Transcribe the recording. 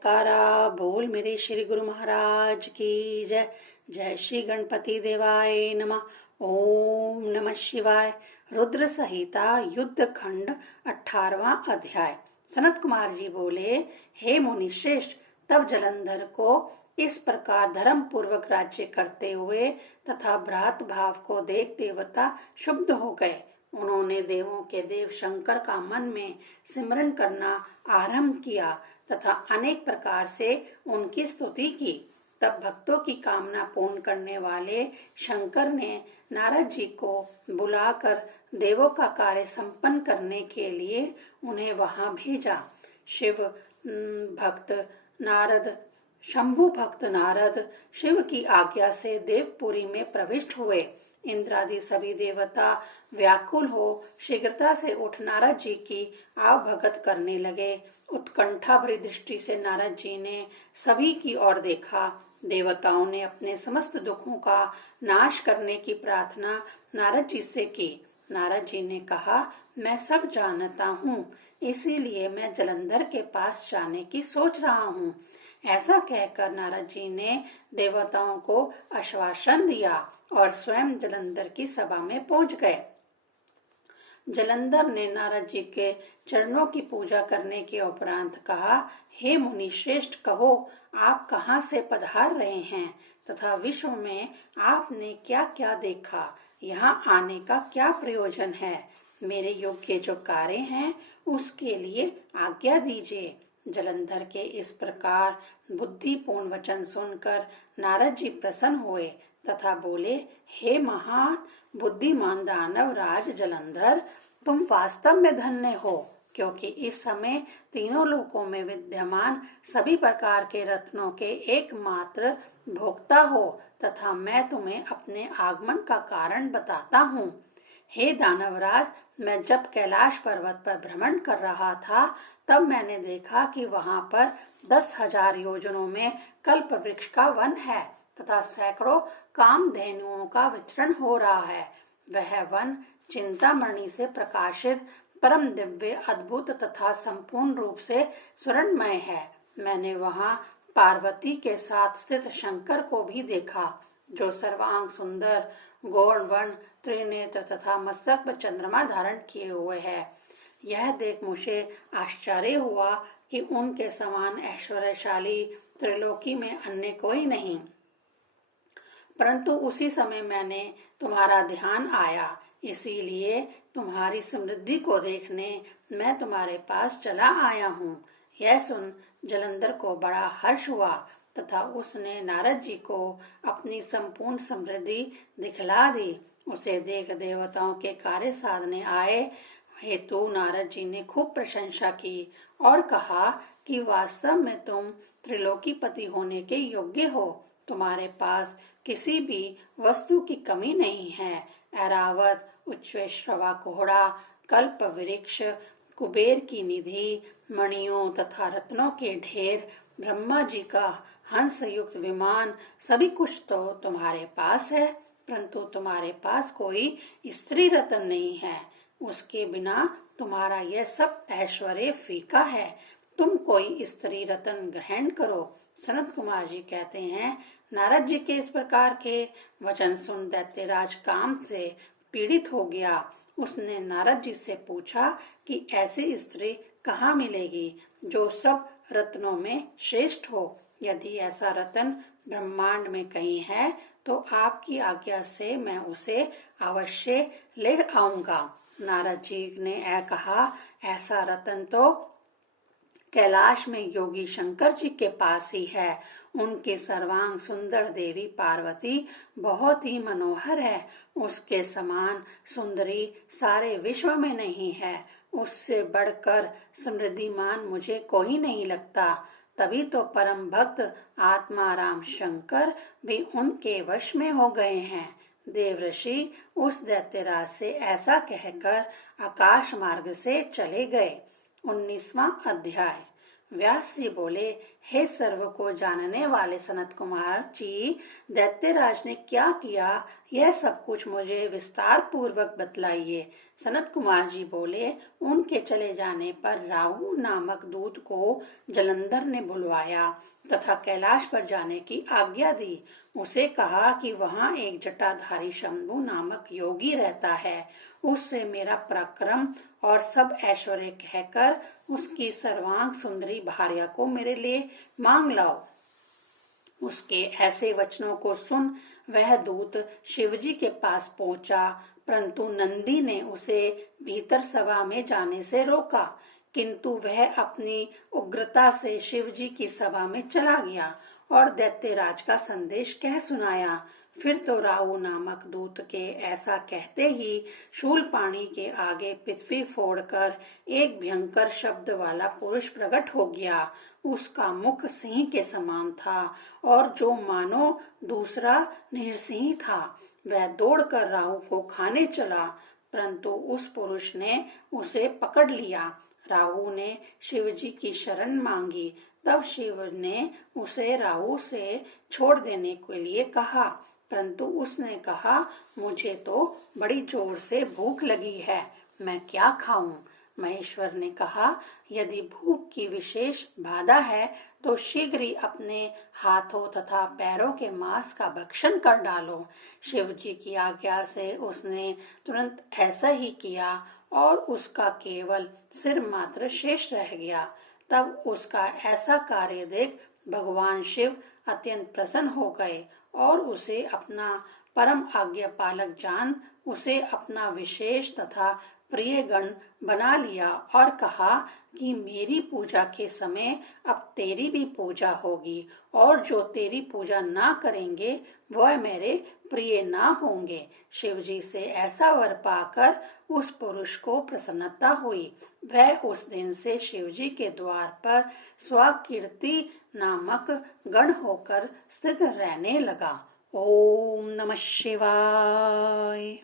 जयकारा बोल मेरे श्री गुरु महाराज की जय। जय श्री गणपति देवाय नमः। ओम नमः शिवाय। रुद्र संहिता युद्ध खंड 18वां अध्याय। सनत कुमार जी बोले, हे मुनि श्रेष्ठ, तब जलंधर को इस प्रकार धर्म पूर्वक राज्य करते हुए तथा भ्रात भाव को देख देवता शुद्ध हो गए। उन्होंने देवों के देव शंकर का मन में सिमरन करना आरंभ किया तथा अनेक प्रकार से उनकी स्तुति की। तब भक्तों की कामना पूर्ण करने वाले शंकर ने नारद जी को बुलाकर देवों का कार्य संपन्न करने के लिए उन्हें वहां भेजा। शंभु भक्त नारद शिव की आज्ञा से देवपुरी में प्रविष्ट हुए। इंद्रादि सभी देवता व्याकुल हो शीघ्रता से उठ नारद जी की आवभगत करने लगे। उत्कंठा भरी दृष्टि से नारद जी ने सभी की ओर देखा। देवताओं ने अपने समस्त दुखों का नाश करने की प्रार्थना नारद जी से की। नारद जी ने कहा, मैं सब जानता हूँ, इसीलिए मैं जलंधर के पास जाने की सोच रहा हूँ। ऐसा कहकर नारद जी ने देवताओं को आश्वासन दिया और स्वयं जलंधर की सभा में पहुंच गए। जलंधर ने नारद जी के चरणों की पूजा करने के उपरांत कहा, हे मुनि श्रेष्ठ, कहो आप कहाँ से पधार रहे हैं तथा विश्व में आपने क्या क्या देखा, यहाँ आने का क्या प्रयोजन है। मेरे योग्य जो कार्य हैं उसके लिए आज्ञा दीजिए। जलंधर के इस प्रकार बुद्धिपूर्ण वचन सुनकर नारद जी प्रसन्न हुए तथा बोले, हे महान बुद्धिमान दानव राज जलंधर, तुम वास्तव में धन्य हो, क्योंकि इस समय तीनों लोकों में विद्यमान सभी प्रकार के रत्नों के एकमात्र भोक्ता हो तथा मैं तुम्हें अपने आगमन का कारण बताता हूँ। हे दानवराज, मैं जब कैलाश पर्वत पर भ्रमण कर रहा था तब मैंने देखा कि वहां पर 10,000 योजनों में कल्प वृक्ष का वन है तथा सैकड़ों कामधेनुओं का विचरण हो रहा है। वह वन चिंतामणि से प्रकाशित परम दिव्य अद्भुत तथा संपूर्ण रूप से स्वर्णमय है। मैंने वहां पार्वती के साथ स्थित शंकर को भी देखा, जो सर्वांग सुंदर गौरवर्ण त्रिनेत्र तथा मस्तक पर चंद्रमा धारण किए हुए है। यह देख मुझे आश्चर्य हुआ कि उनके समान ऐश्वर्यशाली त्रिलोकी में अन्य कोई नहीं। परंतु उसी समय मैंने तुम्हारा ध्यान आया, इसीलिए तुम्हारी समृद्धि को देखने मैं तुम्हारे पास चला आया हूँ। यह सुन जलंधर को बड़ा हर्ष हुआ तथा उसने नारद जी को अपनी संपूर्ण समृद्धि दिखला दी। उसे देख देवताओं के कार्य साधने आए हेतु नारद जी ने खूब प्रशंसा की और कहा कि वास्तव में तुम त्रिलोकीपति होने के योग्य हो। तुम्हारे पास किसी भी वस्तु की कमी नहीं है। ऐरावत, उच्चैश्रवा कोहड़ा, कल्प वृक्ष, कुबेर की निधि, मणियों तथा रत्नों के ढेर, ब्रह्मा जी का हंस युक्त विमान, सभी कुछ तो तुम्हारे पास है, परंतु तुम्हारे पास कोई स्त्री रत्न नहीं है। उसके बिना तुम्हारा यह सब ऐश्वर्य फीका है। तुम कोई स्त्री रत्न ग्रहण करो। सनत कुमार जी कहते हैं, नारद जी के इस प्रकार के वचन सुन दैत्यराज काम से पीड़ित हो गया। उसने नारद जी से पूछा कि ऐसी स्त्री कहाँ मिलेगी जो सब रत्नों में श्रेष्ठ हो। यदि ऐसा रत्न ब्रह्मांड में कहीं है तो आपकी आज्ञा से मैं उसे अवश्य ले आऊंगा। नारद जी ने कहा, ऐसा रत्न तो कैलाश में योगी शंकर जी के पास ही है। उनकी सर्वांग सुंदर देवी पार्वती बहुत ही मनोहर है। उसके समान सुंदरी सारे विश्व में नहीं है। उससे बढ़कर समृद्धिमान मुझे कोई नहीं लगता। तभी तो परम भक्त आत्माराम शंकर भी उनके वश में हो गए हैं। देवऋषि उस दैत्यराज से ऐसा कहकर आकाश मार्ग से चले गए। 19वां अध्याय। व्यास जी बोले, हे सर्व को जानने वाले सनत कुमार जी, दैत्यराज ने क्या किया, यह सब कुछ मुझे विस्तार पूर्वक बतलाइए। सनत कुमार जी बोले, उनके चले जाने पर राहु नामक दूत को जलंधर ने बुलवाया तथा कैलाश पर जाने की आज्ञा दी। उसे कहा कि वहां एक जटाधारी शंभु नामक योगी रहता है, उससे मेरा पराक्रम और सब ऐश्वर्य कहकर उसकी सर्वांग सुंदरी भार्या को मेरे लिए मांग लाओ। उसके ऐसे वचनों को सुन वह दूत शिवजी के पास पहुंचा, परंतु नंदी ने उसे भीतर सभा में जाने से रोका। किंतु वह अपनी उग्रता से शिवजी की सभा में चला गया और दैत्यराज का संदेश कह सुनाया। फिर तो राहु नामक दूत के ऐसा कहते ही शूलपाणी के आगे पृथ्वी फोड़कर एक भयंकर शब्द वाला पुरुष प्रकट हो गया। उसका मुख सिंह के समान था और जो मानो दूसरा नरसिंह था। वह दौड़कर राहु को खाने चला, परंतु उस पुरुष ने उसे पकड़ लिया। राहु ने शिवजी की शरण मांगी, तब शिव ने उसे राहु से छोड़ देने के लिए कहा, परंतु उसने कहा, मुझे तो बड़ी जोर से भूख लगी है, मैं क्या खाऊं। महेश्वर ने कहा, यदि भूख की विशेष बाधा है तो शीघ्र ही अपने हाथों तथा पैरों के मांस का भक्षण कर डालो। शिव जी की आज्ञा से उसने तुरंत ऐसा ही किया और उसका केवल सिर मात्र शेष रह गया। तब उसका ऐसा कार्य देख भगवान शिव अत्यंत प्रसन्न हो गए और उसे अपना परम आज्ञा पालक जान उसे अपना विशेष तथा प्रिय गण बना लिया और कहा कि मेरी पूजा के समय अब तेरी भी पूजा होगी और जो तेरी पूजा ना करेंगे वह मेरे प्रिय ना होंगे। शिवजी से ऐसा वर पाकर उस पुरुष को प्रसन्नता हुई। वह उस दिन से शिवजी के द्वार पर स्वकीर्ति नामक गण होकर स्थित रहने लगा। ओम नमः शिवाय।